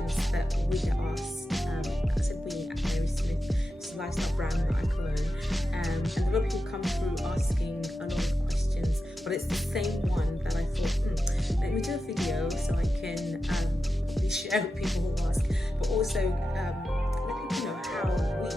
questions that we get asked. Like I said, we at Mary Smith, it's a lifestyle brand that I co-own, and the way people come through asking a lot of questions, but it's the same one that I thought, let me do a video so I can probably share with people who ask, but also let people know how we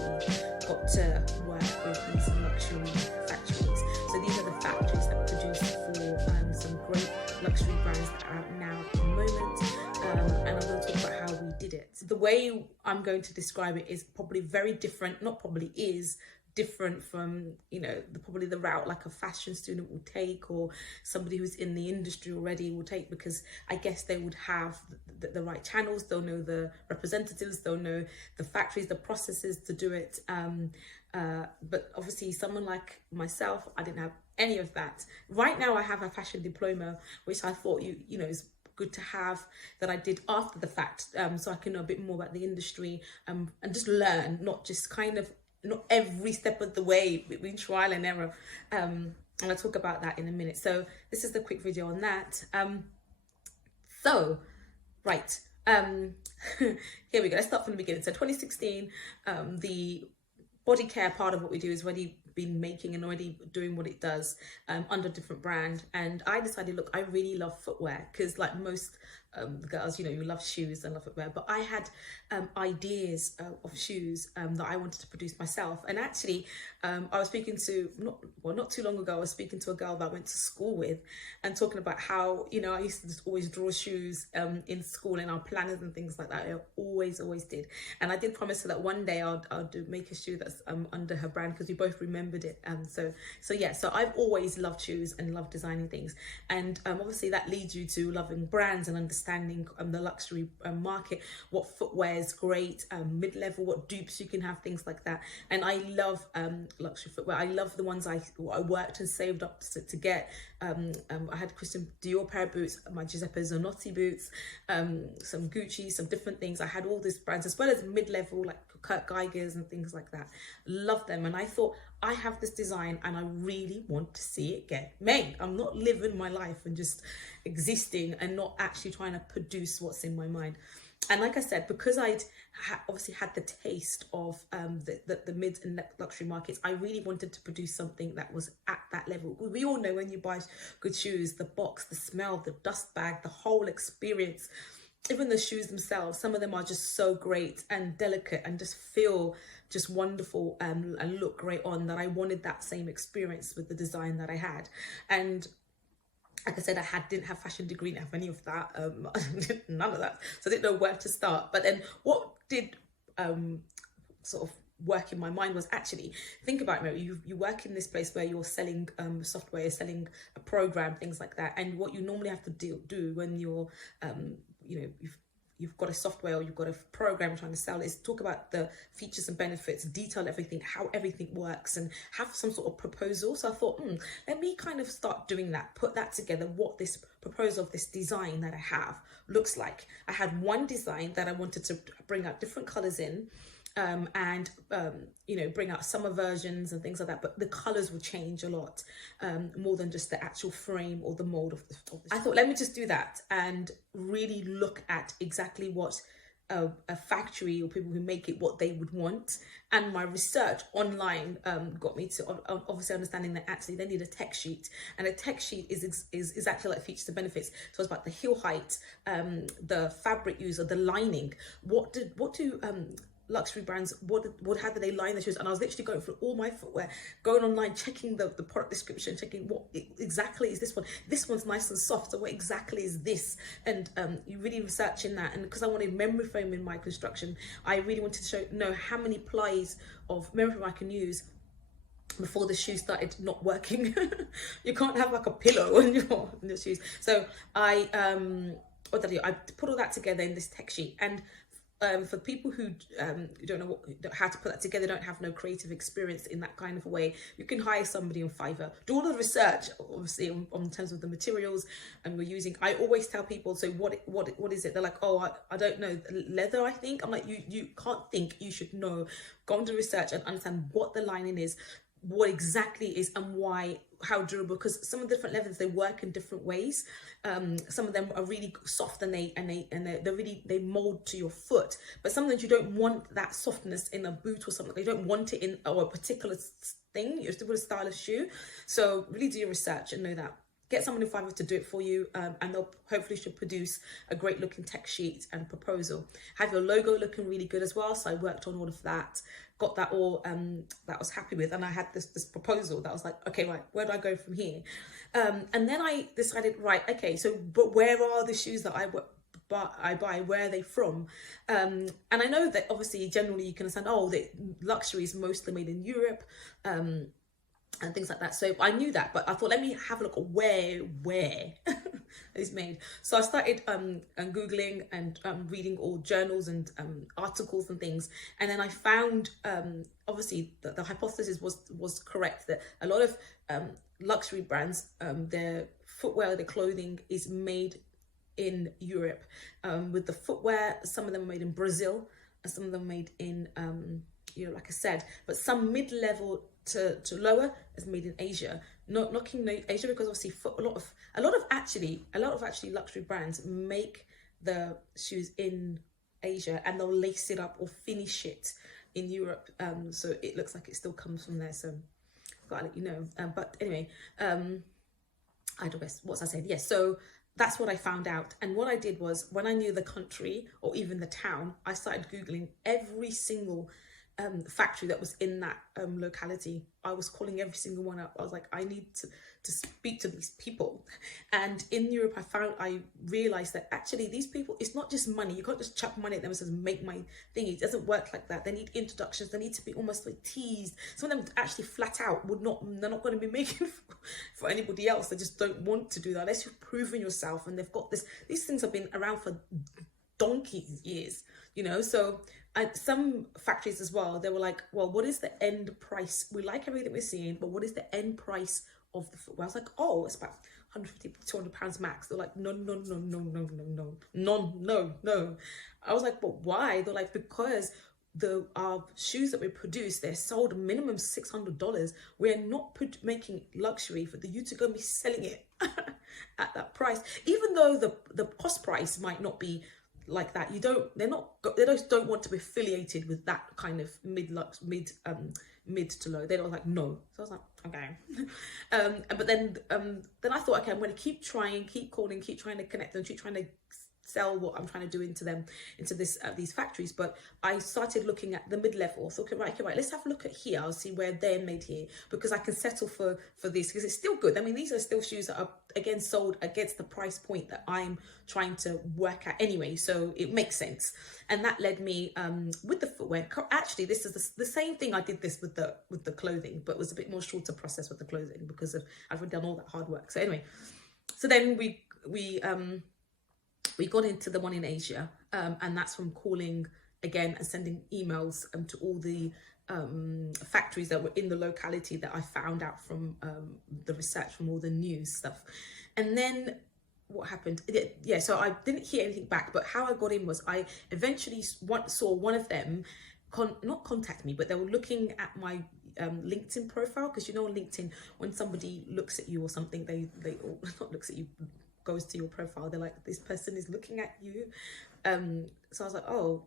got to work with these luxury factories. So these are the factories that produce for some great luxury brands that are out now at the moment, and I'm going to talk about how we did it. The way I'm going to describe it is probably very different, not probably, is different from, you know, probably the route like a fashion student will take, or somebody who's in the industry already will take, because I guess they would have the right channels, they'll know the representatives, they'll know the factories, the processes to do it. But obviously someone like myself, I didn't have any of that. Right now I have a fashion diploma, which I thought you know is good to have, that I did after the fact, so I can know a bit more about the industry, and just learn, not just kind of, not every step of the way, between trial and error, and I'll talk about that in a minute. So this is the quick video on that. Here we go. Let's start from the beginning. So 2016, the body care part of what we do is already been making and already doing what it does under a different brand, and I decided, look, I really love footwear, because like most girls, you know, you love shoes and love footwear, but I had ideas of shoes that I wanted to produce myself. And actually I was speaking to, not too long ago, I was speaking to a girl that I went to school with, and talking about how, you know, I used to just always draw shoes in school, in our planners and things like that. I always did, and I did promise her that one day I'll make a shoe that's under her brand, because we both remembered it. So I've always loved shoes and loved designing things, and obviously that leads you to loving brands and understanding the luxury market, what footwear is great, mid-level, what dupes you can have, things like that. And I love luxury footwear. I love the ones I worked and saved up to get. I had Christian Dior pair of boots, my Giuseppe Zanotti boots, some Gucci, some different things. I had all these brands, as well as mid-level like Kurt Geigers and things like that. Love them. And I thought, I have this design and I really want to see it get made. I'm not living my life and just existing and not actually trying to produce what's in my mind. And like I said, because I'd obviously had the taste of the mid and luxury markets, I really wanted to produce something that was at that level. We all know when you buy good shoes, the box, the smell, the dust bag, the whole experience, even the shoes themselves, some of them are just so great and delicate and just feel just wonderful and look great on, that I wanted that same experience with the design that I had. And like I said, didn't have fashion degree, didn't have any of that, none of that. So I didn't know where to start. But then what did sort of work in my mind was, actually, think about it, you work in this place where you're selling software, you're selling a program, things like that. And what you normally have to do when you're, you know, you've got a software or you've got a program you're trying to sell, is talk about the features and benefits, detail everything, how everything works, and have some sort of proposal. So I thought, let me kind of start doing that, put that together, what this proposal of this design that I have looks like. I had one design that I wanted to bring out different colors in, and you know, bring out summer versions and things like that, but the colors will change a lot, more than just the actual frame or the mold of the I thought, let me just do that and really look at exactly what a factory or people who make it, what they would want. And my research online got me to obviously understanding that actually they need a tech sheet, and a tech sheet is actually like features and benefits. So it's about the heel height, the fabric use, or the lining. What do luxury brands, how do they line the shoes? And I was literally going through all my footwear, going online, checking the product description, checking what exactly is this one. This one's nice and soft, so what exactly is this? And you really researching that. And because I wanted memory foam in my construction, I really wanted to know how many plies of memory foam I can use before the shoe started not working. You can't have like a pillow on your shoes. So I I put all that together in this tech sheet. And for people who don't know how to put that together, don't have no creative experience in that kind of a way, you can hire somebody on Fiverr, do all the research, obviously, on terms of the materials and we're using. I always tell people, so what is it? They're like, oh, I don't know, leather, I think. I'm like, you can't think, you should know. Go on to research and understand what the lining is. what exactly is and why, how durable, because some of the different leathers, they work in different ways. Some of them are really soft, and they mold to your foot, but sometimes you don't want that softness in a boot or something. You don't want it in a particular thing. You're still a stylish shoe. So really do your research and know that. Get someone in Fiverr to do it for you, and they'll hopefully should produce a great looking tech sheet and proposal. Have your logo looking really good as well. So I worked on all of that, got that all that I was happy with, and I had this proposal that I was like, okay, right, where do I go from here? And then I decided, right, okay, so but where are the shoes that I buy, where are they from? And I know that obviously generally you can understand, oh, the luxury is mostly made in Europe, and things like that. So I knew that, but I thought, let me have a look at where it's made. So I started Googling and reading all journals and articles and things. And then I found, obviously, the hypothesis was correct, that a lot of luxury brands, their footwear, their clothing is made in Europe. With the footwear, some of them are made in Brazil, and some of them are made in, like I said, but some mid-level to lower is made in Asia. Not knocking Asia, because obviously a lot of actually luxury brands make the shoes in Asia, and they'll lace it up or finish it in Europe, so it looks like it still comes from there. So I've got to let you know. But anyway, I digress. What I said, yes. So that's what I found out. And what I did was, when I knew the country or even the town, I started Googling every single factory that was in that locality. I was calling every single one up. I was like, I need to speak to these people. And in Europe, I realized that actually these people, it's not just money. You can't just chuck money at them and say, make my thing. It doesn't work like that. They need introductions. They need to be almost like teased. Some of them actually flat out they're not going to be making for anybody else. They just don't want to do that unless you've proven yourself. And they've got these things have been around for donkey's years, so some factories as well, they were like, well, what is the end price? We like everything we're seeing, but what is the end price of the footwear? I was like, oh, it's about 150, 200 pounds max. They're like, no. I was like, but why? They're like, because our shoes that we produce, they're sold minimum $600. We're not making luxury for you to go and be selling it at that price, even though the cost price might not be like that. They just don't want to be affiliated with that kind of mid to low. They were like, no. So I was like, okay. But then I thought, okay, I'm going to keep trying, keep calling, keep trying to connect them, keep trying to sell what I'm trying to do into these factories. But I started looking at the mid-level. So okay, right, let's have a look at here. I'll see where they're made here, because I can settle for this, because it's still good. I mean, these are still shoes that are again sold against the price point that I'm trying to work at anyway, so it makes sense. And that led me with the footwear. Actually, this is the same thing. I did this with the clothing, but it was a bit more shorter process with the clothing because I've already done all that hard work. So anyway, so then we got into the one in Asia, and that's from calling again and sending emails to all the factories that were in the locality that I found out from the research, from all the news stuff. And then what happened? Yeah, so I didn't hear anything back, but how I got in was I eventually saw one of them not contact me, but they were looking at my LinkedIn profile, because on LinkedIn, when somebody looks at you or something, they or not looks at you, goes to your profile, they're like, this person is looking at you. So I was like, oh,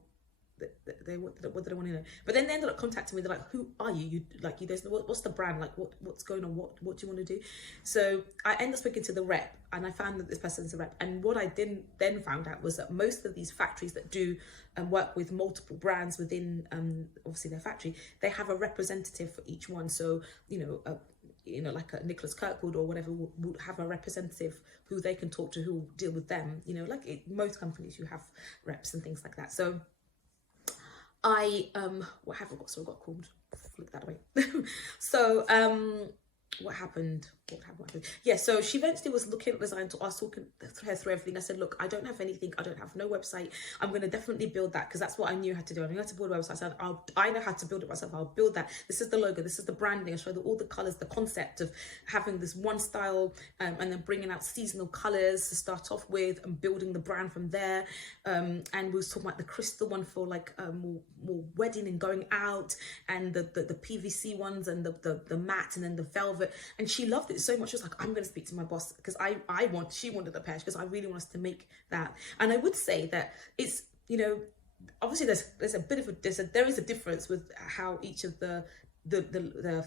what did I want to know? But then they ended up contacting me. They're like, who are you? What's the brand? Like, what's going on? What do you want to do? So I ended up speaking to the rep, and I found that this person's a rep. And what I didn't then found out was that most of these factories that do work with multiple brands within obviously their factory, they have a representative for each one. So like a Nicholas Kirkwood or whatever would have a representative who they can talk to, who will deal with them. Most companies, you have reps and things like that. So I what have I got? So I got called. Flick that away. So what happened? what happened? Yeah, so she eventually was looking at design. So I was talking to her through everything. I said, look, I don't have anything. I don't have no website. I'm going to definitely build that, because that's what I knew how to do. I knew how to build a website. I said, I know how to build it myself. I'll build that. This is the logo. This is the branding. I showed her all the colors, the concept of having this one style, and then bringing out seasonal colors to start off with, and building the brand from there. And we was talking about the crystal one for like more wedding and going out, and the PVC ones, and the matte, and then the velvet. And she loved it so much. She was like, I'm going to speak to my boss, because she wanted a pair, because I really want us to make that. And I would say that it's, you know, obviously there's a bit of there is a difference with how each of the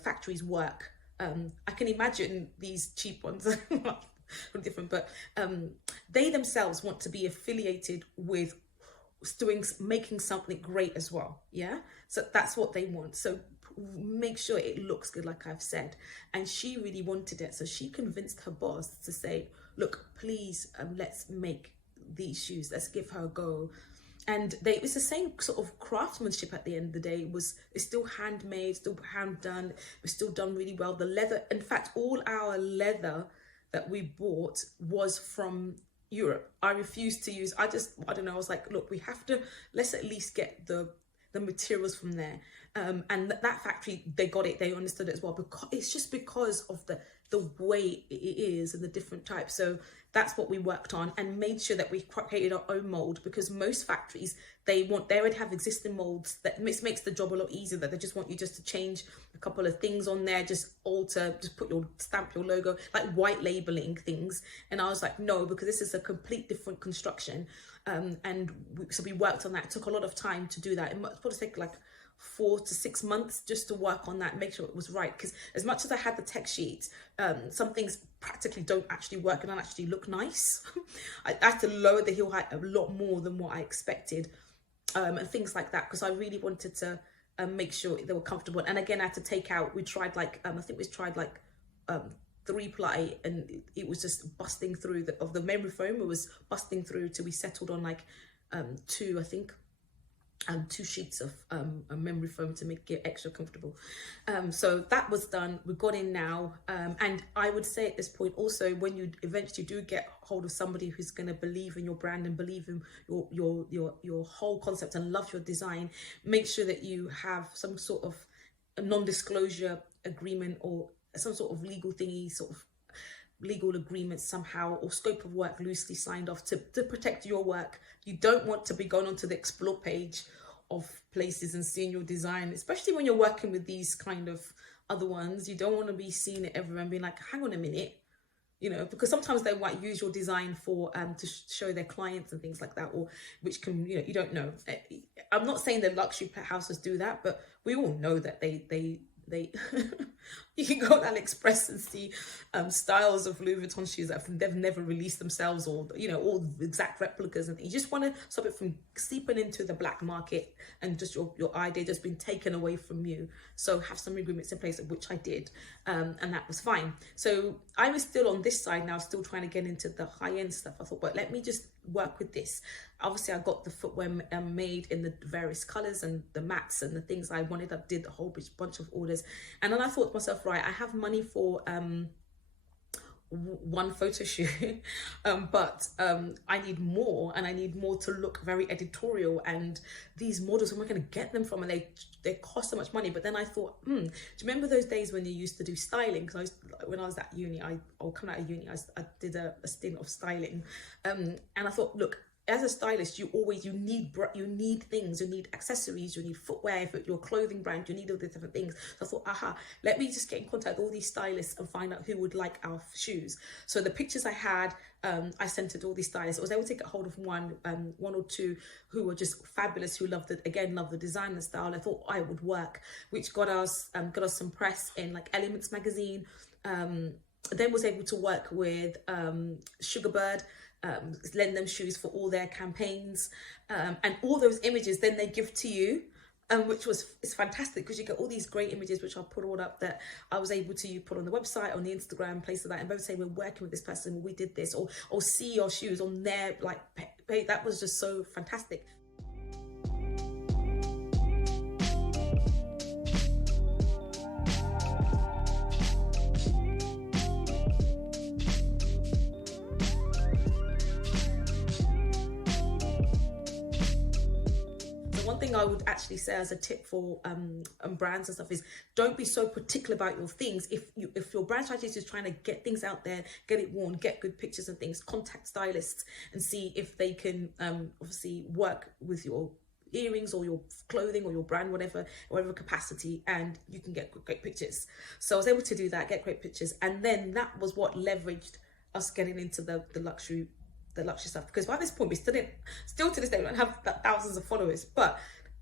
factories work. I can imagine these cheap ones are different, but they themselves want to be affiliated with making something great as well. Yeah, so that's what they want. So make sure it looks good, like I've said. And she really wanted it, so she convinced her boss to say, look, please, let's make these shoes, let's give her a go. And it's the same sort of craftsmanship at the end of the day. It's still handmade, still hand done, it's still done really well. The leather, in fact, all our leather that we bought was from Europe. I refused to use, I don't know, I was like, look, let's at least get the materials from there. And that factory, they got it, they understood it as well, because it's just because of the way it is and the different types. So that's what we worked on, and made sure that we created our own mold, because most factories, they already have existing molds. That makes the job a lot easier, that they just want you just to change a couple of things on there, just alter, just stamp your logo, like white labeling things. And I was like, no, because this is a complete different construction. So we worked on that. It took a lot of time to do that. It might probably take like 4 to 6 months just to work on that, make sure it was right. Because as much as I had the tech sheet, some things practically don't actually work and don't actually look nice. I had to lower the heel height a lot more than what I expected, and things like that, because I really wanted to make sure they were comfortable. And again, I had to take out, we tried like, I think we tried like 3-ply, and it was just busting through the memory foam. It was busting through till we settled on like 2, I think. 2 sheets of a memory foam to make it extra comfortable. So that was done. We got in now, and I would say at this point also, when you eventually do get hold of somebody who's going to believe in your brand and believe in your whole concept and love your design, make sure that you have some sort of a non-disclosure agreement, or some sort of legal thingy, sort of legal agreement somehow, or scope of work loosely signed off to protect your work. You don't want to be going onto the explore page of places and seeing your design, especially when you're working with these kind of other ones. You don't want to be seeing it everywhere and being like, hang on a minute, you know, because sometimes they might use your design for to show their clients and things like that, or which can, you know, you don't know. I'm not saying that luxury houses do that, but we all know that they you can go on AliExpress and see styles of Louis Vuitton shoes that they've never released themselves, or, you know, all exact replicas. And you just want to stop it from seeping into the black market, and just your idea just being taken away from you. So have some agreements in place, which I did, and that was fine. So I was still on this side now, still trying to get into the high-end stuff. I thought, but let me just work with this. Obviously I got the footwear made in the various colors and the mattes and the things I wanted. I did a whole bunch of orders, and then I thought to myself, right, I have money for one photo shoot, but I need more, and I need more to look very editorial. And these models, where am I going to get them from? And they cost so much money. But then I thought, do you remember those days when you used to do styling? Because when I was at uni, or coming out of uni, I did a stint of styling, and I thought, look, as a stylist, you need things, you need accessories, you need footwear for your clothing brand, you need all these different things. So I thought, let me just get in contact with all these stylists and find out who would like our shoes. So the pictures I had, I sent it to all these stylists. I was able to get hold of one or two who were just fabulous, who loved the design and style. I thought I would work, which got us some press in like Elements magazine. Then was able to work with Sugarbird, lend them shoes for all their campaigns, and all those images then they give to you, which it's fantastic, because you get all these great images, which I'll put all up, that I was able to put on the website, on the Instagram, places like that, and both say we're working with this person, we did this, or see your shoes on their like page. That was just so fantastic. one thing I would actually say as a tip for brands and stuff is, don't be so particular about your things. If your brand strategy is trying to get things out there, get it worn, get good pictures and things, contact stylists and see if they can obviously work with your earrings or your clothing or your brand, whatever capacity, and you can get great pictures. So I was able to do that, get great pictures, and then that was what leveraged us getting into the luxury stuff, because by this point we still to this day we don't have thousands of followers, but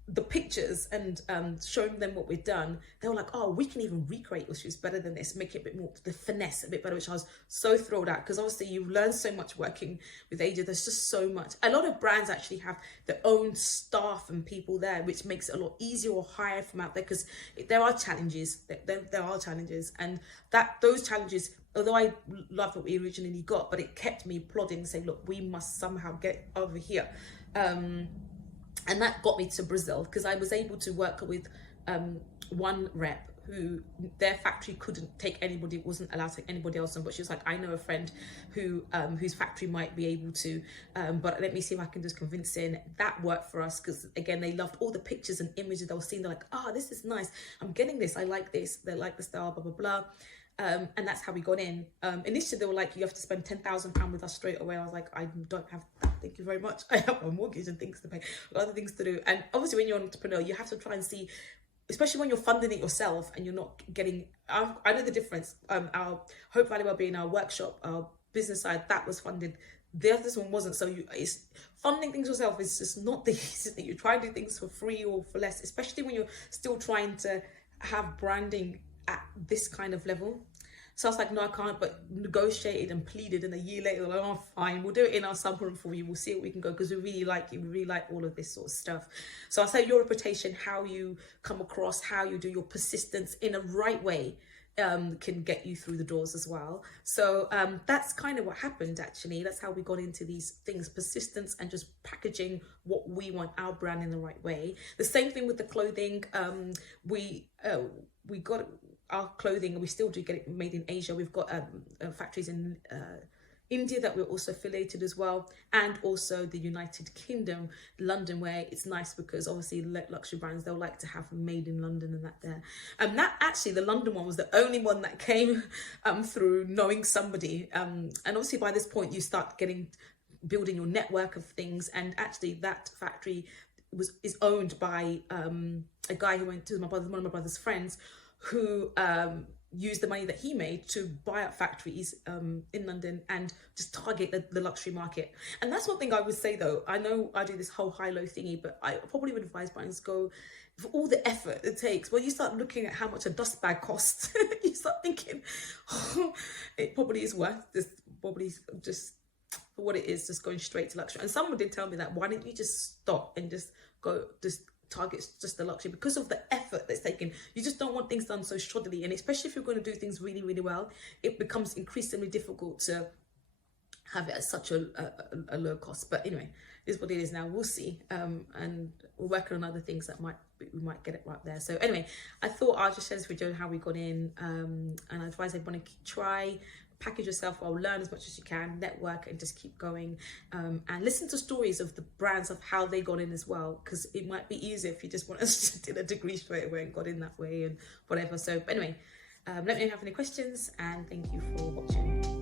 the pictures and showing them what we've done, they were like, oh, we can even recreate your shoes better than this, make it a bit more, the finesse a bit better, which I was so thrilled at, because obviously you learn so much working with Asia. There's just so much. A lot of brands actually have their own staff and people there, which makes it a lot easier or hire from out there, because there are challenges. There are challenges, and those challenges, although I loved what we originally got, but it kept me plodding and saying, look, we must somehow get over here. And that got me to Brazil, because I was able to work with one rep who, their factory couldn't take anybody, wasn't allowed to take anybody else on, but she was like, I know a friend who whose factory might be able to, but let me see if I can just convince him. That worked for us, because again, they loved all the pictures and images they were seeing. They're like, oh, this is nice, I'm getting this, I like this, they like the style, blah blah blah. And that's how we got in. Initially, they were like, you have to spend £10,000 with us straight away. I was like, I don't have that, thank you very much. I have a mortgage and things to pay, other things to do. And obviously, when you're an entrepreneur, you have to try and see, especially when you're funding it yourself and you're not getting, I know the difference. Our Hope Valley Wellbeing, our workshop, our business side, that was funded. The other one wasn't. So it's funding things yourself is just not the easiest thing. You try and do things for free or for less, especially when you're still trying to have branding at this kind of level. So I was like, no, I can't, but negotiated and pleaded, and a year later, like, oh, fine, we'll do it in our summer room for you, we'll see what we can go, because we really like you, we really like all of this sort of stuff. So I say your reputation, how you come across, how you do your persistence in a right way, can get you through the doors as well. So that's kind of what happened, actually. That's how we got into these things, persistence and just packaging what we want, our brand, in the right way. The same thing with the clothing. We got our clothing, and we still do get it made in Asia. We've got factories in India that we're also affiliated as well, and also the United Kingdom, London, where it's nice because obviously luxury brands, they'll like to have made in London and that there. And that actually, the London one was the only one that came through knowing somebody. And obviously by this point you start building your network of things, and actually that factory is owned by a guy who went to one of my brother's friends, who used the money that he made to buy up factories in London and just target the luxury market. And that's one thing I would say, though. I know I do this whole high-low thingy, but I probably would advise brands go for all the effort it takes. When you start looking at how much a dust bag costs, you start thinking, oh, it probably is worth this, probably just for what it is, just going straight to luxury. And someone did tell me that, why didn't you just stop and just targets just the luxury, because of the effort that's taken. You just don't want things done so shoddily, and especially if you're going to do things really, really well, it becomes increasingly difficult to have it at such a low cost. But anyway, it is what it is now. We'll see, and we're working on other things that we might get it right there. So anyway, I thought I'll just share this video how we got in, and I advise everyone to try, package yourself well, learn as much as you can, network, and just keep going, and listen to stories of the brands of how they got in as well, because it might be easier if you just want to did a degree straight away and got in that way and whatever. So but anyway, let me know if you have any questions, and thank you for watching.